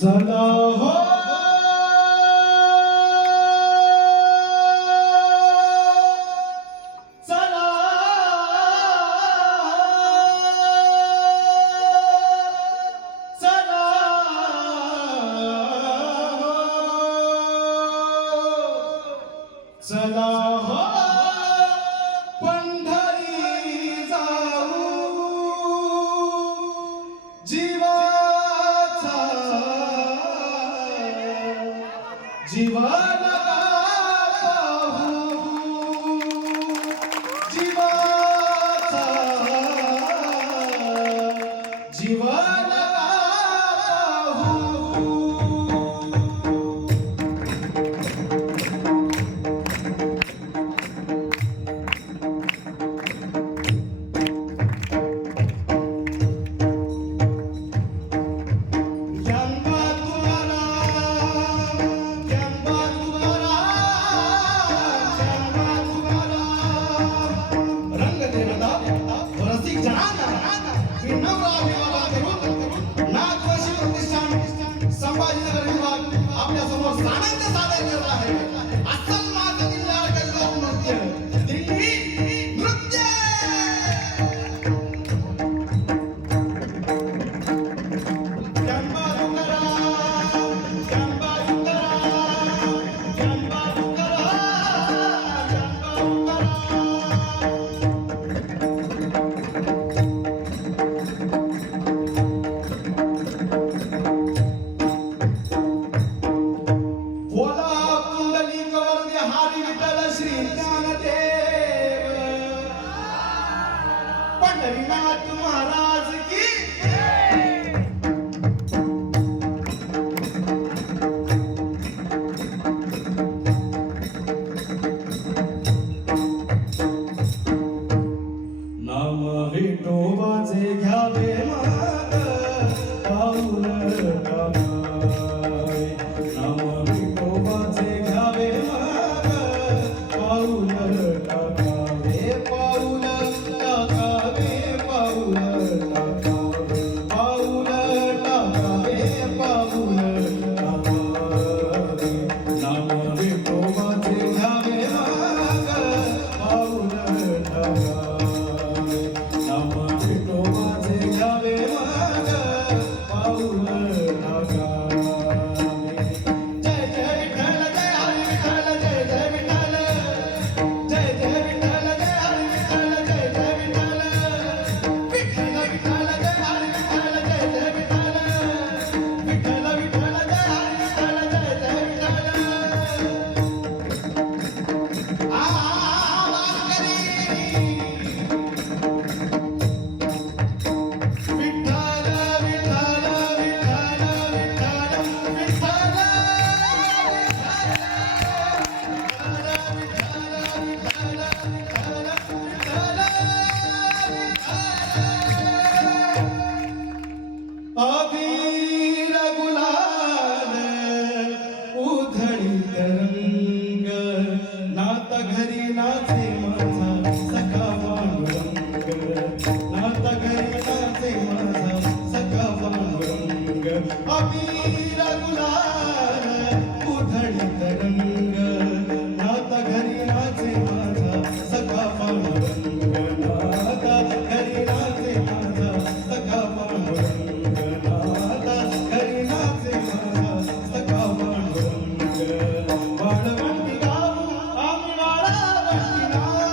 चला हो चला चला चला हो पंढरी जाऊ जीवाचा जीवाला पाहू जीवाचा जीवाला पाहू संभाजीनगर विभाग आपल्या समोर सानंद सादर करत आहे. अस्सल माझं किल्ल्यावर लोक नृत्य दिंडी नृत्य जंबा डोंगरा जंबा डोंगरा जंबा डोंगरा जंबा पंढरीनाथ महाराज की नाम विठोबाचे घ्यावे माग पाऊल टाकावे. नाम विठोबाचे घ्यावे माग पाऊल टाकावे. पाऊल टाकावे पाऊल टाकावे पाऊल टाकावे पाऊल टाकावे. नाम विठोबाचे घ्यावे माग पाऊल टाकावे. नाम विठोबाचे घ्यावे माग पाऊल टाकावे. जय जय विठ्ठल जय हरी विठ्ठल जय जय विठ्ठल जय जय विठ्ठल जय हरी विठ्ठल जय जय विठ्ठल विठ्ठल विठ्ठल जय हरी विठ्ठल जय जय विठ्ठल विठ्ठल विठ्ठल जय हरी विठ्ठल जय जय विठ्ठल आ वारकरी विठ्ठल विठ्ठल विठ्ठल विठ्ठल अबीर गुलाल उधळी तरंग नात घरी नाचे माझा सखा पांडुरंग. नात घरी नाचे माझा सखा पांडुरंग. अबीर गुलाल उधळी तरंग नात घरी नाचे माझा सखा पांडुरंग. नात घरी नाचे माझा सखा पांडुरंग. नात घरी नाचे माझा सखा पांडुरंग. वाळवंटी गाव आम्ही वाळवंटी गाव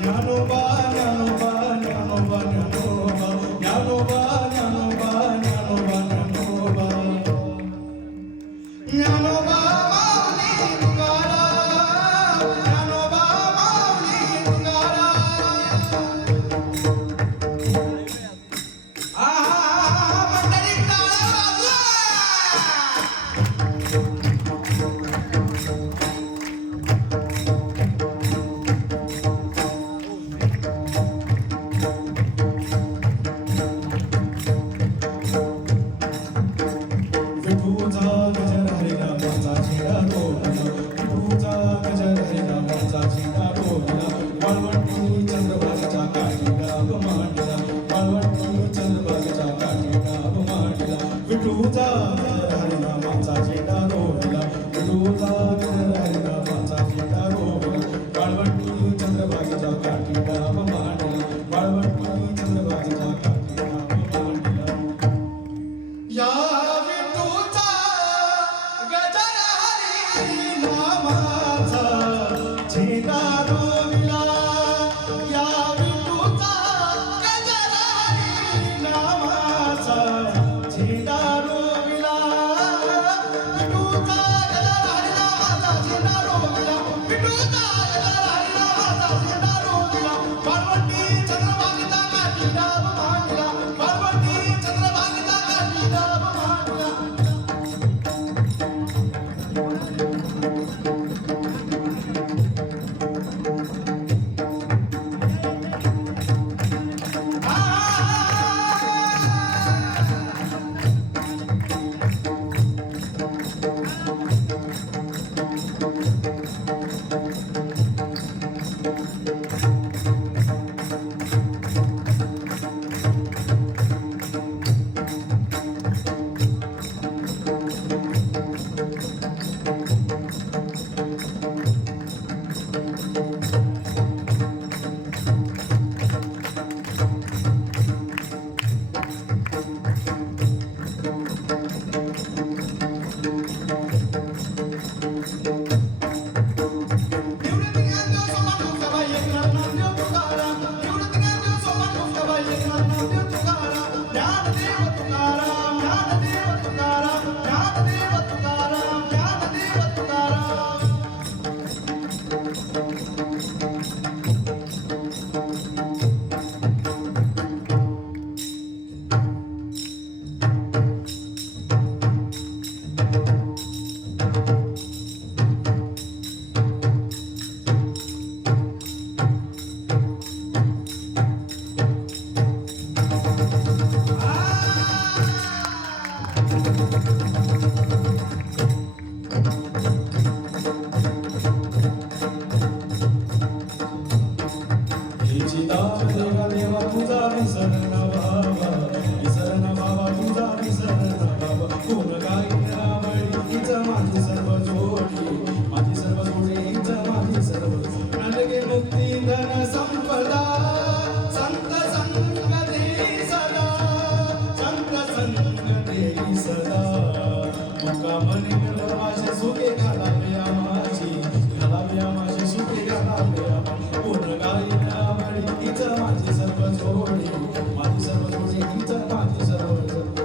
ज्ञानोबा ज्ञानोबा ज्ञानोबा ज्ञानोबा ज्ञानोबा ज्ञानोबा ज्ञानोबा ज्ञानोबा ज्ञानोबा माऊली तुकाराम ज्ञानोबा माऊली तुकाराम आहा मंडळी टाळ्या वाजवा विठूचा गजर हरिनामाचा छेडा रोवला विठूचा गजर हरिनामाचा छेडा रोवला वाळवंटी चंद्रभागेच्या काठी डाब मांडला वाळवंटी चंद्रभागेच्या काठी डाब मांडला विठूचा गजर हरिनामाचा छेडा रोवला विठूचा गजर हरिनामाचा छेडा रोवला वाळवंटी चंद्रभागेच्या काठी डाब मांडला वाळवंटी चंद्रभागेच्या काठी डाब मांडला या नामाचा छेडा रोविला या विठूचा गजर हरिनामाचा छेडा रोविला विठूचा गजर हरिनामाचा छेडा रोविला विठूचा गजर हरिनामाचा छेडा रोविला वाळवंटी चंद्रभागेचा काठी डाब मांडला वाळवंटी चंद्रभागेचा काठी डाब मांडला देवा देवा तुझा विसर न बाबा तुझा विसर न बाबा कोण गाई आवडी हीच माझी सर्व जोडी माझी सर्व जोडी हीच माझी सर्व नलगे मुक्ती धन संपदा संत संग देई सदा संत संग देई सदा मुका मनी माझे सुखे घालाव्या माझी सुखे घालाव्या कोण गाई आवडी हीच माझी सर्व जोडी माझी सर्व जोडी हीच माझी सर्व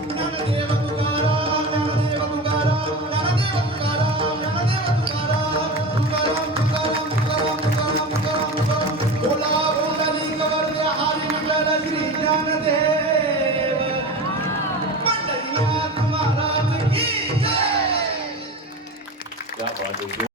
ज्ञानदेव तुकाराम ज्ञानदेव तुकाराम ज्ञानदेव तुकाराम ज्ञानदेव तुकाराम तुकाराम तुकाराम तुकाराम तुकाराम तुकाराम तुकाराम बोला बोलली कवरले हरी मंडळ श्री ज्ञानदेव मंडळी महाराज की जय.